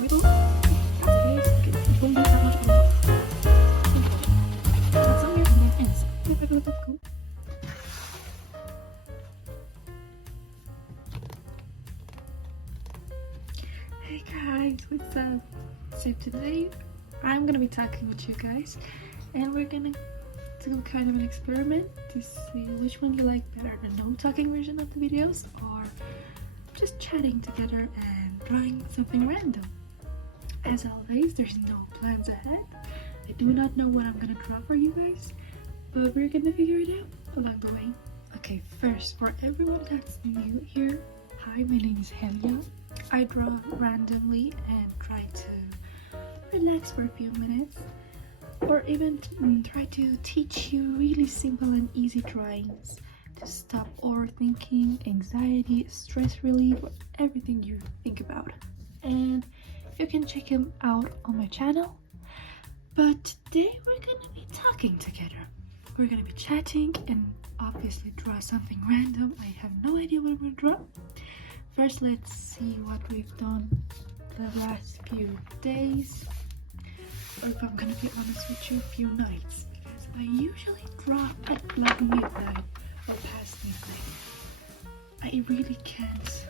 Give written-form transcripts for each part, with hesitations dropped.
we don't have to face. Okay, it won't be that much of a think about it. But somewhere and then ends. Let's go. Hey guys, what's up? So today I'm gonna be talking with you guys, and we're gonna do kind of an experiment to see which one you like better, the no talking version of the videos or just chatting together and drawing something random. As always, there's no plans ahead. I do not know what I'm gonna draw for you guys, but we're gonna figure it out along the way. Okay, first, for everyone that's new here, hi, my name is Helia. I draw randomly and try to relax for a few minutes, or even try to teach you really simple and easy drawings to stop overthinking, anxiety, stress relief, or everything you think about. And you can check him out on my channel. But today we're gonna be talking together. We're gonna be chatting and obviously draw something random. I have no idea what I'm gonna draw. First, let's see what we've done the last few days, or if I'm gonna be honest with you, a few nights, because I usually draw at like midnight or past midnight. I really can't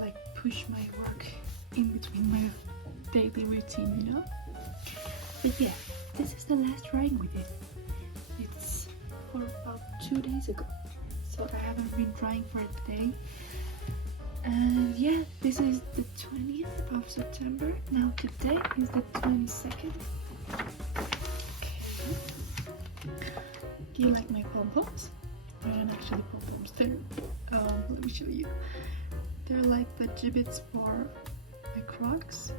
like push my work in between my daily routine, you know? But yeah, this is the last drawing we did. It's for about 2 days ago, so I haven't been drawing for a day. And yeah, this is the 20th of September. Now today is the 22nd. Okay. Do you like my pom-poms? They're not actually pom-poms. They're, let me show you. They're like the gibbets for my Crocs.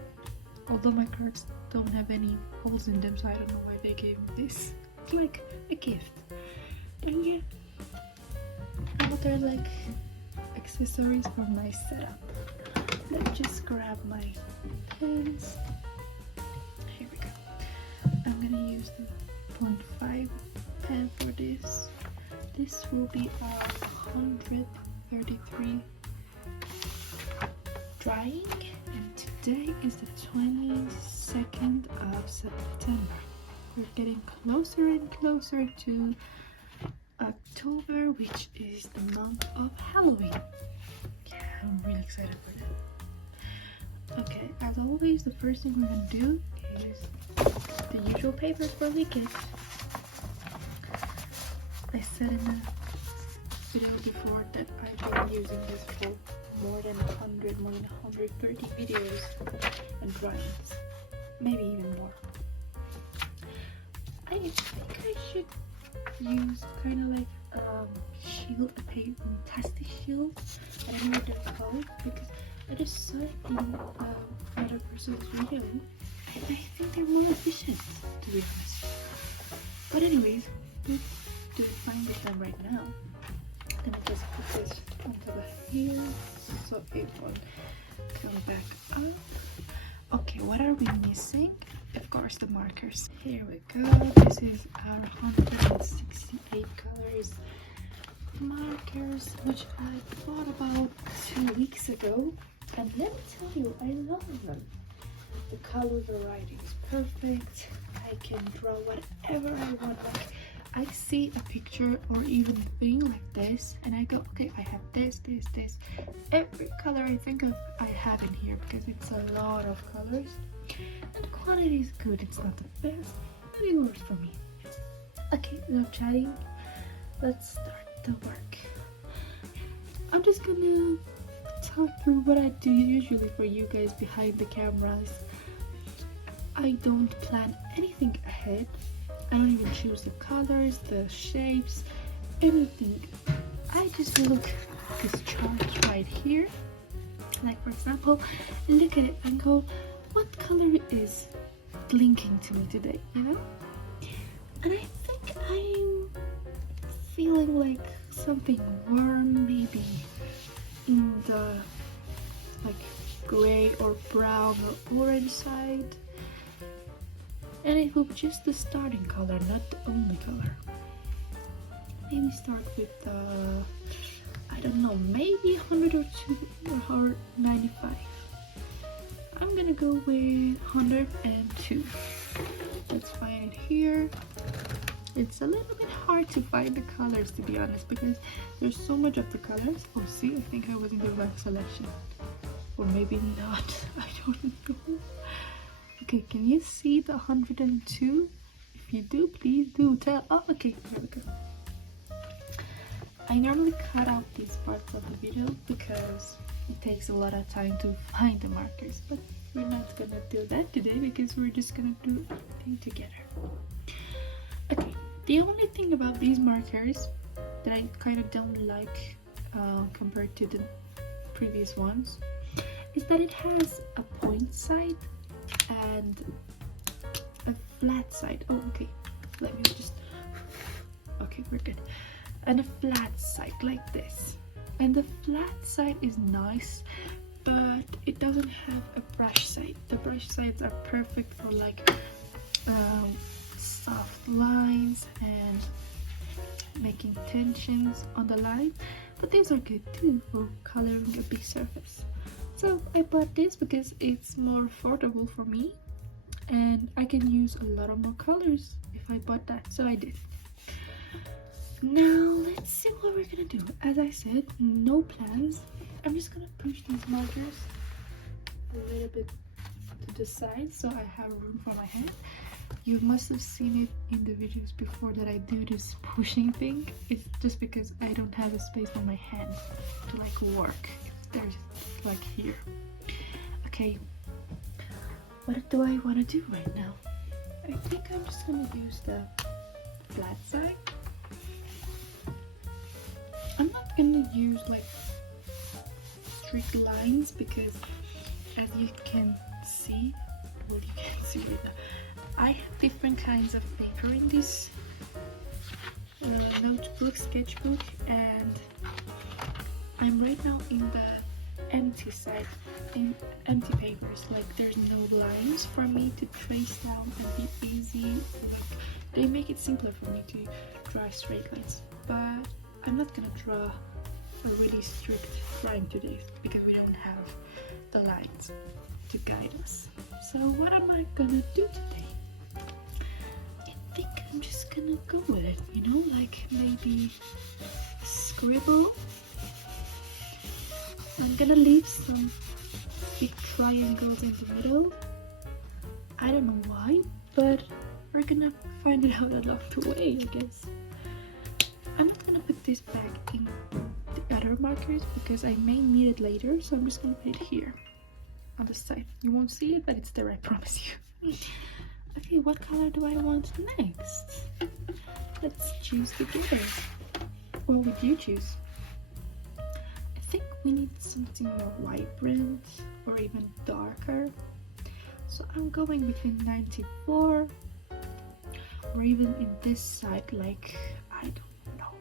Although my Crocs don't have any holes in them, so I don't know why they gave me this. It's like a gift. And yeah, now they're like accessories for my setup. Let me just grab my pens. Here we go. I'm gonna use the 0.5 pen for this. This will be our 133 drawing, and today is the 22nd of September. We're getting closer and closer to October, which is the month of Halloween. Yeah, I'm really excited for that. Okay, as always, the first thing we're gonna do is the usual papers for leakage. I said in the video before that I've been using this for more than 130 videos and drawings, maybe even more. I think I should use kind of like shield paper, plastic shield. I don't know what they're called, because I just saw it in another person's video and I think they're more efficient, to be honest. But anyways, let's do fine with them right now. Let me just put this on top of here so it won't come back up. Okay, what are we missing? Of course, the markers. Here we go. This is our 168 colors markers, which I bought about 2 weeks ago. And let me tell you, I love them. The color variety is perfect. I can draw whatever I want. Like, I see a picture or even a thing like this and I go, okay, I have this. Every color I think of, I have in here, because it's a lot of colors. And the quality is good. It's not the best, but it works for me. Okay, enough chatting. Let's start the work. I'm just gonna talk through what I do usually for you guys behind the cameras. I don't plan anything ahead. I don't even choose the colors, the shapes, anything. I just look at this chart right here. Like, for example, look at it and go, what color is blinking to me today, you know? And I think I'm feeling like something warm, maybe in the like gray or brown or orange side. And it will be just the starting color, not the only color. Maybe start with I don't know, maybe 100 or 2 or 95. gonna go with 102. Let's find it here. It's a little bit hard to find the colors, to be honest, because there's so much of the colors. Oh, see, I think I was in the right selection. Or maybe not. I don't know. Okay, can you see the 102? If you do, please do tell. Oh, okay, there we go. I normally cut out these parts of the video because it takes a lot of time to find the markers, but we're not gonna do that today because we're just gonna do everything together. Okay, the only thing about these markers that I kind of don't like compared to the previous ones is that it has a point side and a flat side. Oh, okay, let me just, okay, we're good. And a flat side like this. And the flat side is nice, but it doesn't have a brush side. The brush sides are perfect for like soft lines and making tensions on the line, but these are good too for coloring a big surface. So I bought this because it's more affordable for me and I can use a lot of more colors if I bought that, so I did. Now let's see what we're gonna do. As I said, no plans. I'm just gonna push these markers a little bit to the side so I have room for my hand. You must have seen it in the videos before that I do this pushing thing. It's just because I don't have a space on my hand to like work. There's like here. Okay, what do I want to do right now? I think I'm just gonna use the flat side. I'm not gonna use like strict lines because as you can see, well, you can't see it now, I have different kinds of paper in this notebook, sketchbook, and I'm right now in the empty side, in empty papers. Like there's no lines for me to trace down and be easy. Like they make it simpler for me to draw straight lines, but I'm not gonna draw a really strict drawing today because we don't have the lines to guide us. So what am I gonna do today? I think I'm just gonna go with it, you know, like maybe scribble. I'm gonna leave some big triangles in the middle. I don't know why, but we're gonna find it out along the way, I guess. I'm not gonna put this back in the other markers because I may need it later, so I'm just gonna put it here on the side. You won't see it, but it's there, I promise you. Okay, what color do I want next? Let's choose together. What would you choose? I think we need something more vibrant or even darker. So I'm going between 94 or even in this side, like, I don't know,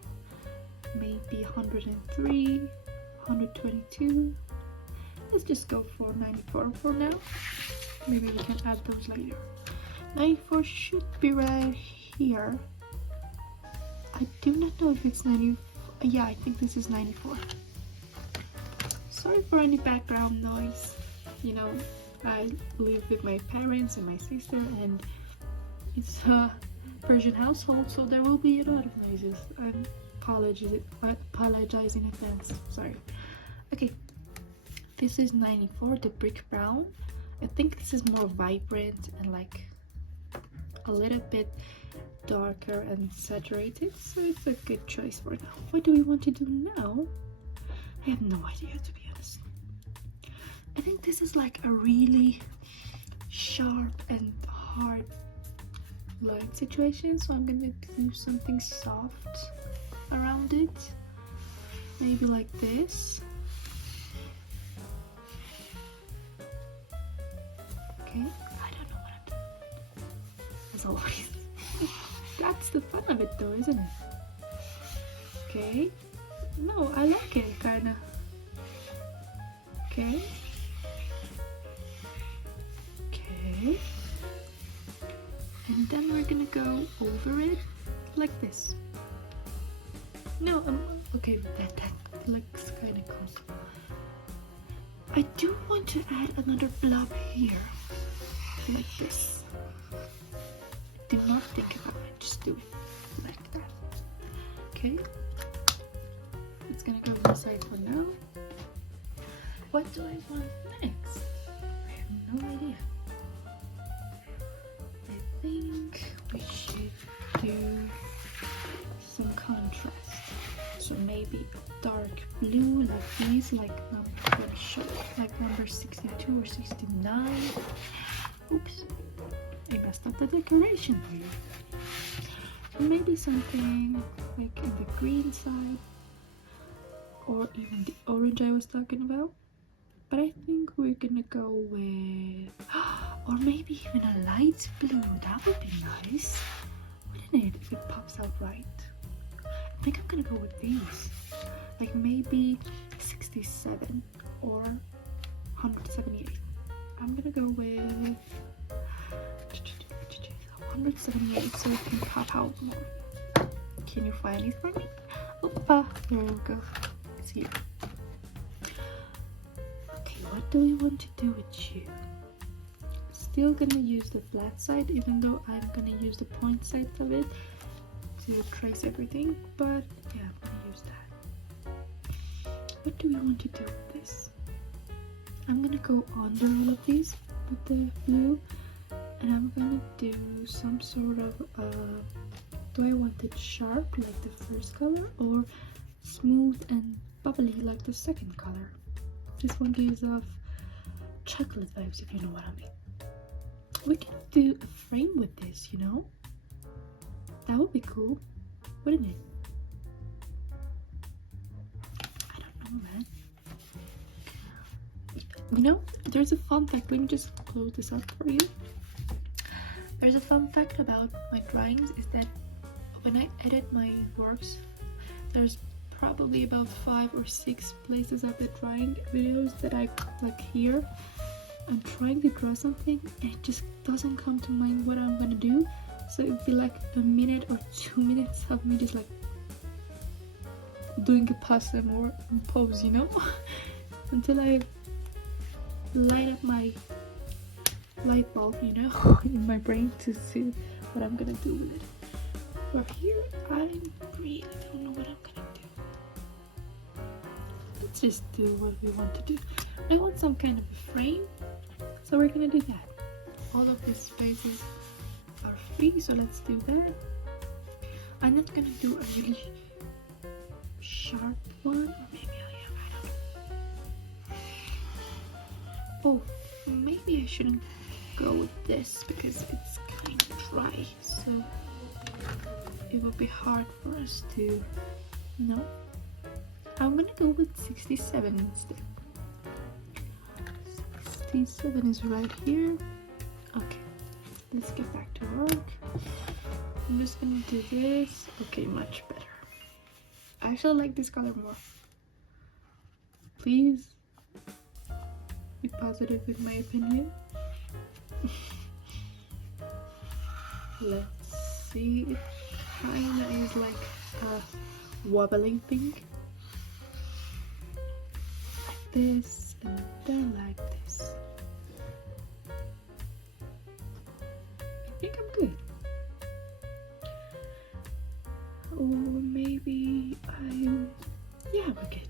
maybe 103, 122. Let's just go for 94 for now. Maybe we can add those later. 94 should be right here. I do not know if it's 94. Yeah, I think this is 94. Sorry for any background noise. You know, I live with my parents and my sister, and it's a Persian household, so there will be a lot of noises. I apologize in advance. Sorry. Okay, this is 94, the brick brown. I think this is more vibrant and like a little bit darker and saturated, so it's a good choice for now. What do we want to do now? I have no idea, to be honest. I think this is like a really sharp and hard line situation, so I'm gonna do something soft around it, maybe like this. Okay, I don't know what I'm doing, as always. That's the fun of it though, isn't it? Okay, no, I like it, kinda. Okay. Okay. And then we're gonna go over it like this. No, I'm okay with that. That looks kinda cool. I do want to add another blob here, like this. Do not think about it, just do it like that. Okay, it's gonna go inside for now. What do I want next? I have no idea. I think we should do some contrast. So maybe a dark blue like these, like number 62 or 69. Oops, I messed up the decoration here. Maybe something like in the green side, or even the orange I was talking about. But I think we're gonna go with, or maybe even a light blue. That would be nice, wouldn't it, if it pops out right? I think I'm gonna go with these, like maybe 67 or 178. I'm gonna go with 178 so it can pop out more. Can you find it for me? Opa, there we go. It's here. Okay, what do we want to do with you? Still gonna use the flat side, even though I'm gonna use the point side of it to trace everything, but yeah, I'm gonna use that. What do we want to do with this? I'm gonna go under all of these with the blue, and I'm gonna do some sort of do I want it sharp like the first color, or smooth and bubbly like the second color? This one gives off chocolate vibes, if you know what I mean. We can do a frame with this, you know? That would be cool, wouldn't it? I don't know, man. You know, there's a fun fact. Let me just close this up for you. There's a fun fact about my drawings is that when I edit my works, there's probably about 5 or 6 places of the drawing videos that I like here. I'm trying to draw something and it just doesn't come to mind what I'm gonna do. So it'd be like a minute or 2 minutes of me just like doing a possum or pose, you know? Until I light up my light bulb, you know, in my brain to see what I'm gonna do with it. But here, I really don't know what I'm gonna do. Let's just do what we want to do. I want some kind of a frame, so we're gonna do that. All of these spaces are free, so let's do that. I'm not gonna do a really sharp one, or maybe I am. Oh, maybe I shouldn't go with this because it's kind of dry, so it would be hard for us to, no. I'm gonna go with 67 instead. 67 is right here. Okay, let's get back to work. I'm just gonna do this. Okay, much better. I actually like this color more. Please be positive with my opinion. Let's see. It kinda is like a wobbling thing. Like this, and then like this. I think I'm good. Or maybe yeah, we're good.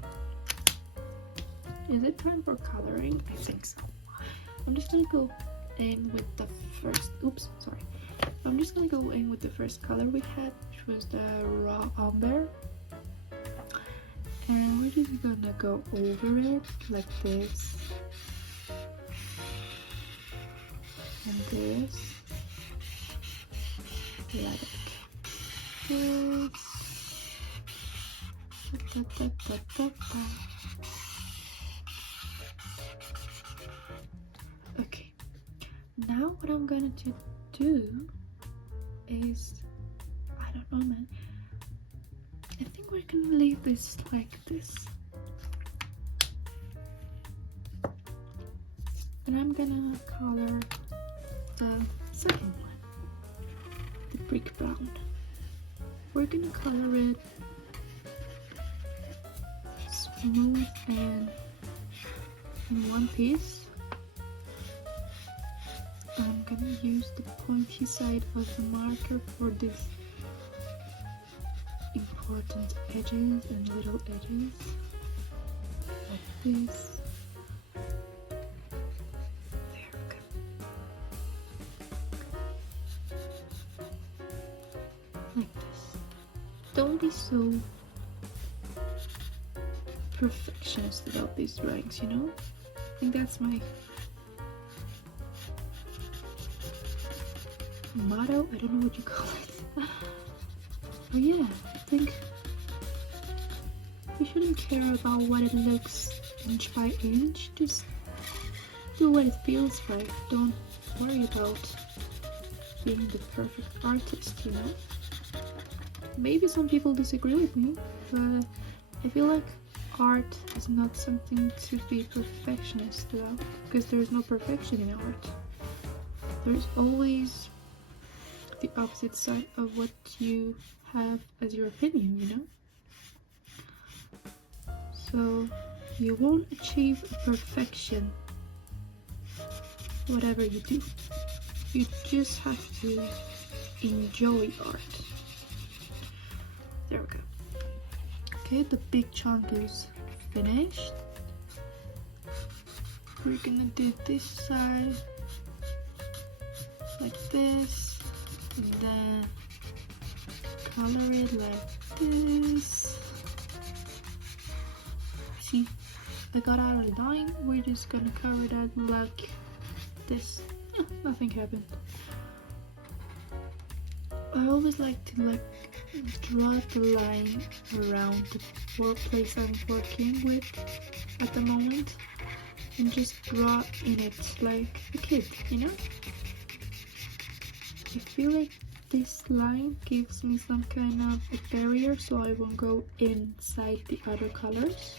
Is it time for coloring? I think so. I'm just gonna go in with the first, oops, sorry. I'm just gonna go in with the first color we had, which was the raw umber. And we're just gonna go over it like this. And this. Like this. Da, da, da, da, da. Okay, now what I'm going to do is, I don't know, man. I think we're gonna leave this like this. And I'm gonna color the second one, the brick brown. We're gonna color it smooth and in one piece. I'm gonna use the pointy side of the marker for these important edges and little edges, like this. There we go. Like this. Don't be so perfectionist about these drawings, you know? I think that's my motto. I don't know what you call it. Oh yeah, I think you shouldn't care about what it looks inch by inch. Just do what it feels right. Don't worry about being the perfect artist, you know? Maybe some people disagree with me, but I feel like art is not something to be perfectionist about, because there's no perfection in art. There's always the opposite side of what you have as your opinion, you know? So you won't achieve perfection whatever you do. You just have to enjoy art. There we go. Okay, the big chunk is finished. We're gonna do this side like this, and then color it like this. See, I got out of the line. We're just gonna cover that like this. Yeah, nothing happened. I always like to draw the line around the workplace I'm working with at the moment, and just draw in it like a kid, you know? I feel like this line gives me some kind of a barrier so I won't go inside the other colors.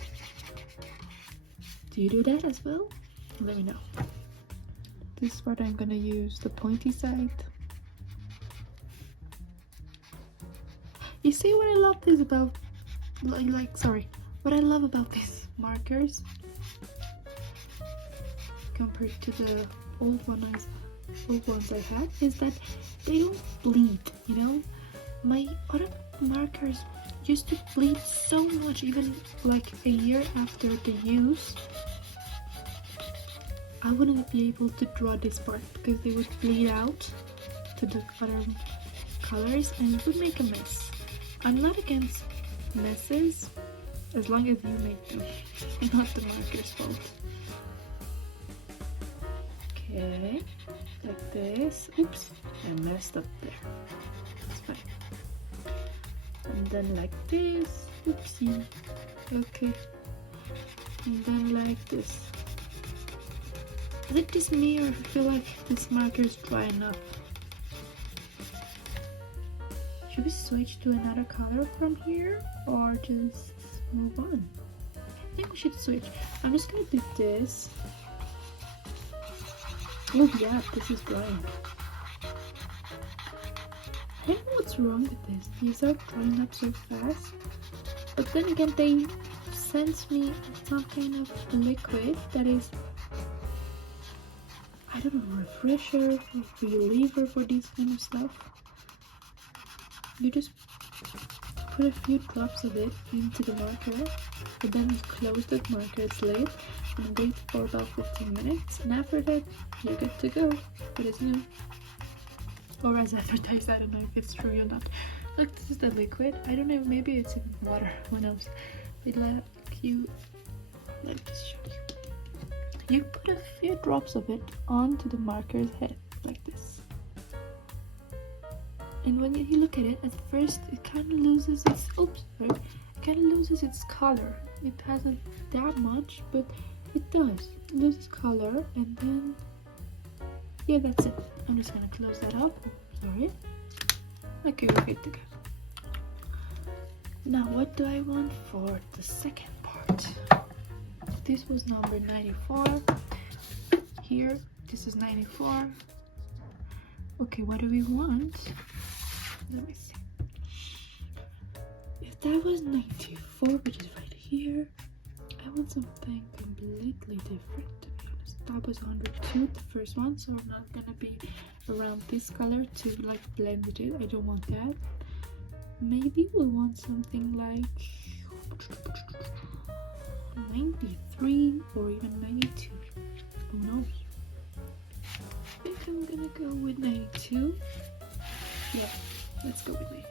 Do you do that as well? Let me know. This part I'm gonna use the pointy side. You see what I love this about, what I love about these markers compared to the old ones I had, is that they don't bleed, you know? My other markers used to bleed so much, even like a year after the use. I wouldn't be able to draw this part because they would bleed out to the other colors and it would make a mess. I'm not against messes as long as you make them, not the marker's fault. Okay, like this. Oops, I messed up there. It's fine. And then like this. Oopsie. Okay. And then like this. Is it just me, or I feel like this marker is dry enough? Should we switch to another color from here, or just move on? I think we should switch. I'm just gonna do this. Oh yeah, this is drying. I don't know what's wrong with this. These are drying up so fast. But then again, they sent me some kind of liquid that is, I don't know, refresher or reliever for this kind of stuff. You just put a few drops of it into the marker, and then close the marker's lid and wait for about 15 minutes, and after that you're good to go. It is new, or as advertised. I don't know if it's true or not. Look, this is the liquid. I don't know, maybe it's in water, who knows. But let me just show you. You put a few drops of it onto the marker's head like this, and when you look at it, at first it kind of loses its color. It hasn't that much, but it does. It loses color, and then yeah, that's it. I'm just gonna close that up. Sorry. Okay, we're good to go. Now, what do I want for the second part? This was number 94. Here, this is 94. Okay, what do we want? Let me see. If that was 94, which is right here, I want something completely different, to be honest. That was 102, the first one, so I'm not gonna be around this color to like blend it. I don't want that. Maybe we want something like 93 or even 92. Who knows? I think I'm gonna go with 92. Yeah, let's go with 92.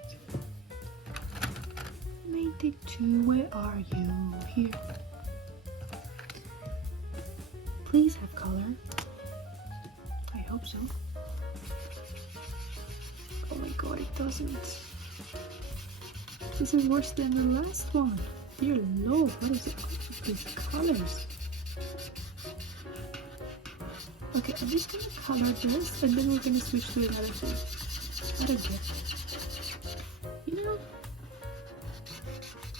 92, where are you? Here. Please have color. I hope so. Oh my god, it doesn't. This is worse than the last one. Dear Lord, what is it with these colors? Okay, I'm just gonna color this and then we're gonna switch to another thing. I don't care. You know,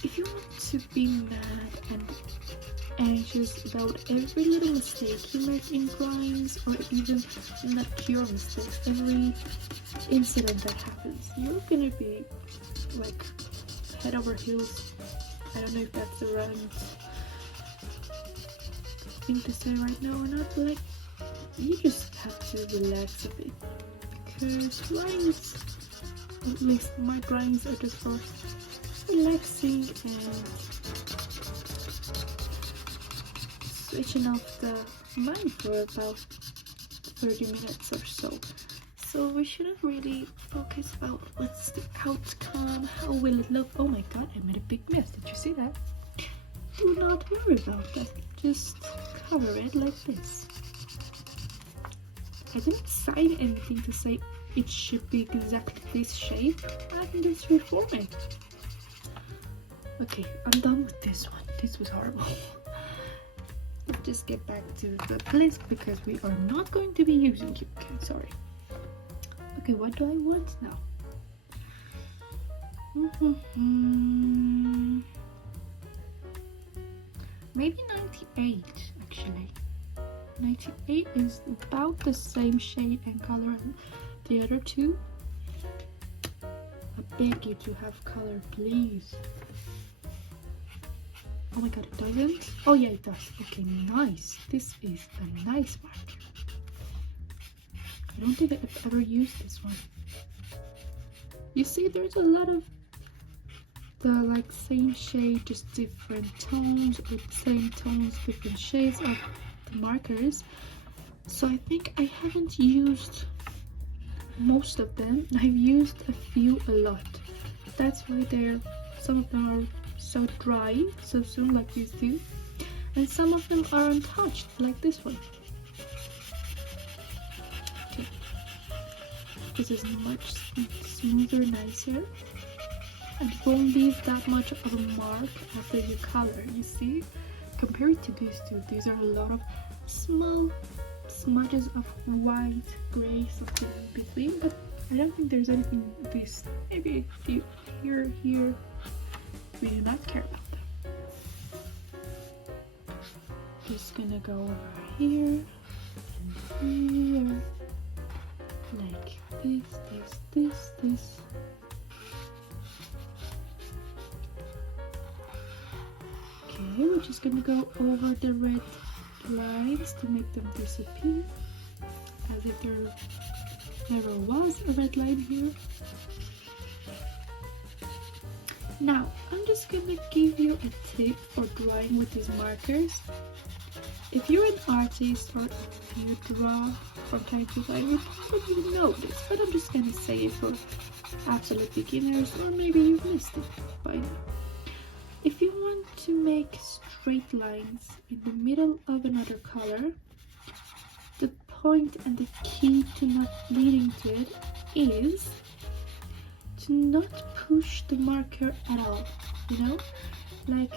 if you want to be mad and anxious about every little mistake you make in drawings, or even not your mistakes, every incident that happens, you're gonna be like head over heels. I don't know if that's the right thing to say right now or not, but like, you just have to relax a bit, because drawings, at least my drawings, are just for relaxing and switching off the mind for about 30 minutes or so. So we shouldn't really focus about what's the outcome, how will it look. Oh my god, I made a big mess. Did you see that? Do not worry about that. Just cover it like this. I didn't sign anything to say it should be exactly this shape. I can just reform it. Okay, I'm done with this one. This was horrible. Let's just get back to the place because we are not going to be using it. Okay, sorry. Okay, what do I want now? Maybe 98 actually. 98 is about the same shade and color as the other two. I beg you to have color, please. Oh my god, it doesn't? Oh yeah, it does. Okay, nice. This is a nice marker. I don't think I've ever used this one. You see, there's a lot of the like same shade, just different tones, or same tones, different shades of the markers. So I think I haven't used most of them. I've used a few a lot. That's why some of them are so dry so soon, like these two, and some of them are untouched, like this one. Okay, this is much smoother, nicer, and it won't leave that much of a mark after you color. You see, compared to these two, these are a lot of small smudges of white, gray, something in between, but I don't think there's anything this. Maybe a few here. We do not care about them. Just gonna go over here and here, like this. Okay, we're just gonna go over the red lines to make them disappear, as if there never was a red line here. Now, I'm just gonna give you a tip for drawing with these markers. If you're an artist or if you draw from time to time, you probably know this, but I'm just gonna say it for absolute beginners, or maybe you've missed it by now. If you want to make straight lines in the middle of another color, the point and the key to not bleeding to it is to not push the marker at all, you know, like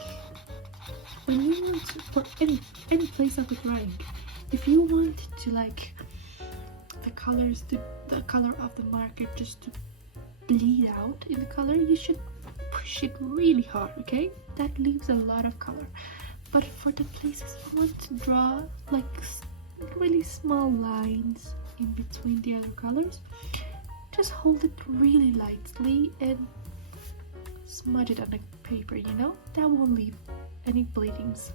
when you want to, for any place of the drawing, if you want to like the color of the marker just to bleed out in the color, you should push it really hard. Okay, that leaves a lot of color. But for the places you want to draw like really small lines in between the other colors, just hold it really lightly and smudge it on the paper, you know? That won't leave any bleedings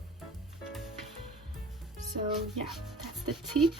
So yeah, that's the tip